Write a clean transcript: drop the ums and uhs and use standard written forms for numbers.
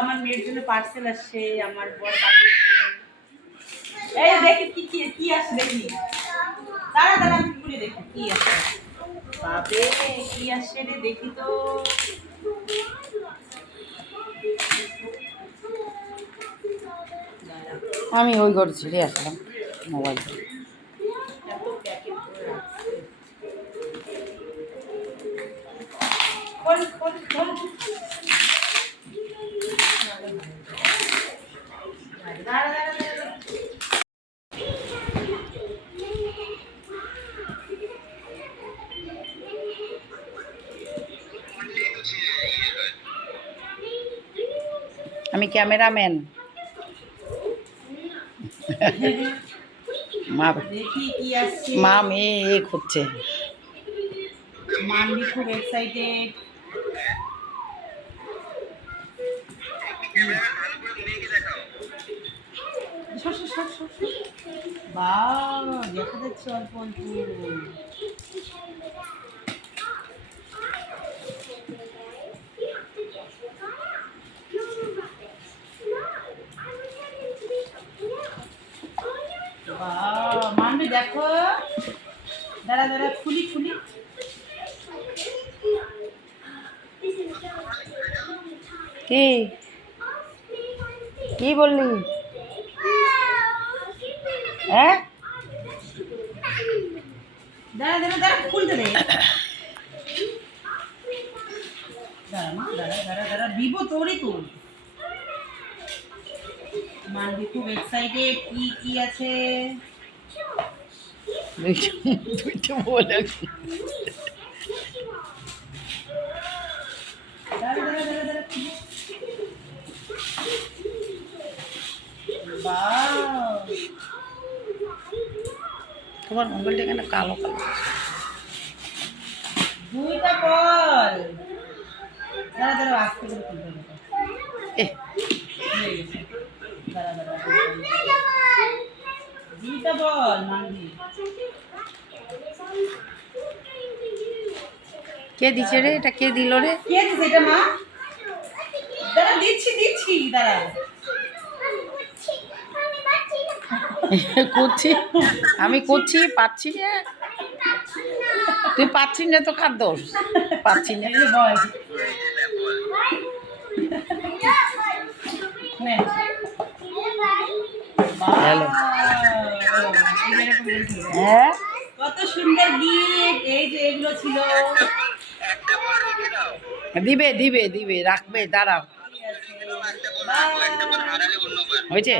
আমার মেয়ের জন্য পার্সেল আসছে, আমার বর পাঠিয়েছে। এই দেখি কি কি কি আসছে দেখি। দাঁড়া দাঁড়া আমি খুলে দেখি কি আসছে। বাবে কি আসছে রে দেখি তো। আমি ওই ঘরে ছেড়ে আসলাম মোবাইল। এত প্যাকেট করে রাখছে। খোল খোল খোল। দাঁড়া দাঁড়া দাঁড়া। আমি ক্যামেরাম্যান। মা দেখি কি আসছে। মা মেয়ে খুঁজছে। মানবি খুব এক্সাইটেড। বাহ দেখা যাচ্ছে অল্প অল্প। বাহ মানবি দেখো। দাঁড়া দাঁড়া খুলি খুলি। কি কি বললি? হ্যাঁ দাঁড়া দাঁড়া দাঁড়া খুলতে দে। দাঁড়া মা দাঁড়া দাঁড়া দাঁড়া দিব তোরই তো। মানবি খুব এক্সাইটেড কি কি আছে। দুইটা বলে দাঁড়া দাঁড়া দাঁড়া দাঁড়া খুলি। বাহ তোমার মোবাইলটা কেন কালো কালো? দুইটা বল। দাঁড়া দাঁড়া আস্তে করে খুলতে হবে। এ হয়ে গেছে। দাঁড়া দাঁড়া দুইটা বল মানবি। কে দিছে রে? এটা কে দিল রে? কে দিছে এটা মা? দাঁড়া দিচ্ছি দিচ্ছি দাঁড়া। করছি আমি করছি পাচ্ছি না। তুই পাচ্ছিস না তো কার দোষ? পাচ্ছি না। এই যে বল। নে। হ্যালো। এরকম হ্যাঁ কত সুন্দর গিফট। এই যে এগুলো ছিল। দিবে দিবে দিবে রাখবে দাঁড়াও। হয়েছে?